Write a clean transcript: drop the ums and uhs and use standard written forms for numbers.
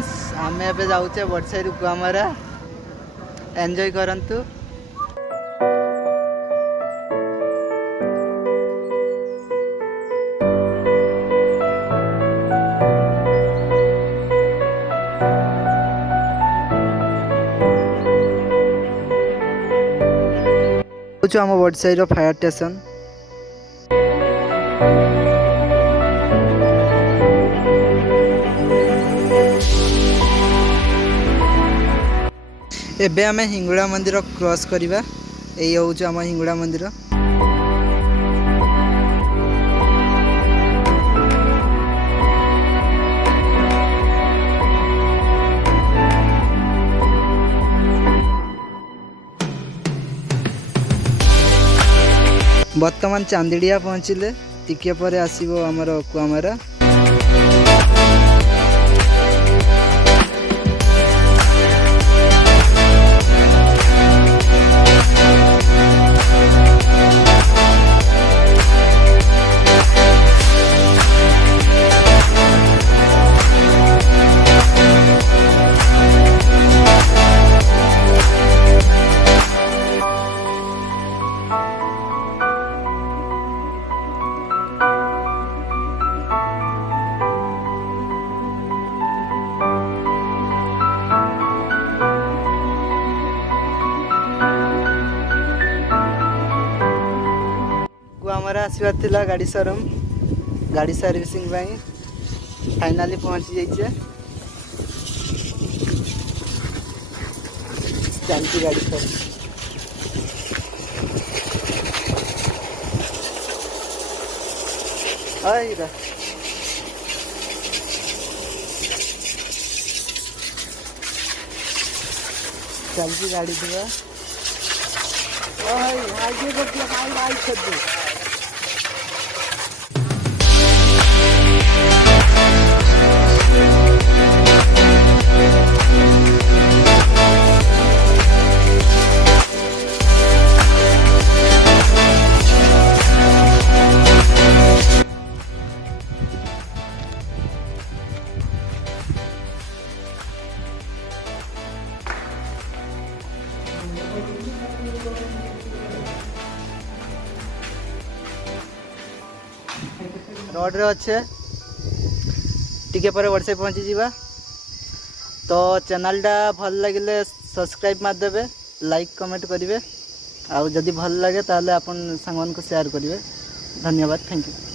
Friends आमे एबे जाउचे बडसाई रु कुआमरा एंजॉय करंतु। आम बडसाई रो फायर स्टेशन एबे आमे हिंगुड़ा मंदिर क्रॉस करिबा। एई होउछ आम हिंगुड़ा मंदिर। वर्तमान चांदिड़िया पहुँचले टिके परे आसीबो हमर कुआमरा। हमारा आसबार थिला गाड़ी शोरूम गाड़ी सर्विसिंग फाइनाली पहुँची जाइए। चलती गाड़ी शोरूम चलती गाड़ी थी रोड रे अच्छे टिके पर बडसाई पहुँची जीवा। तो चैनल टा भल लगे सब्सक्राइब मार देबे, लाइक कमेंट करेंगे, आउ जदि भल लगे ताले अपन संग को शेयर करेंगे। धन्यवाद, थैंक यू।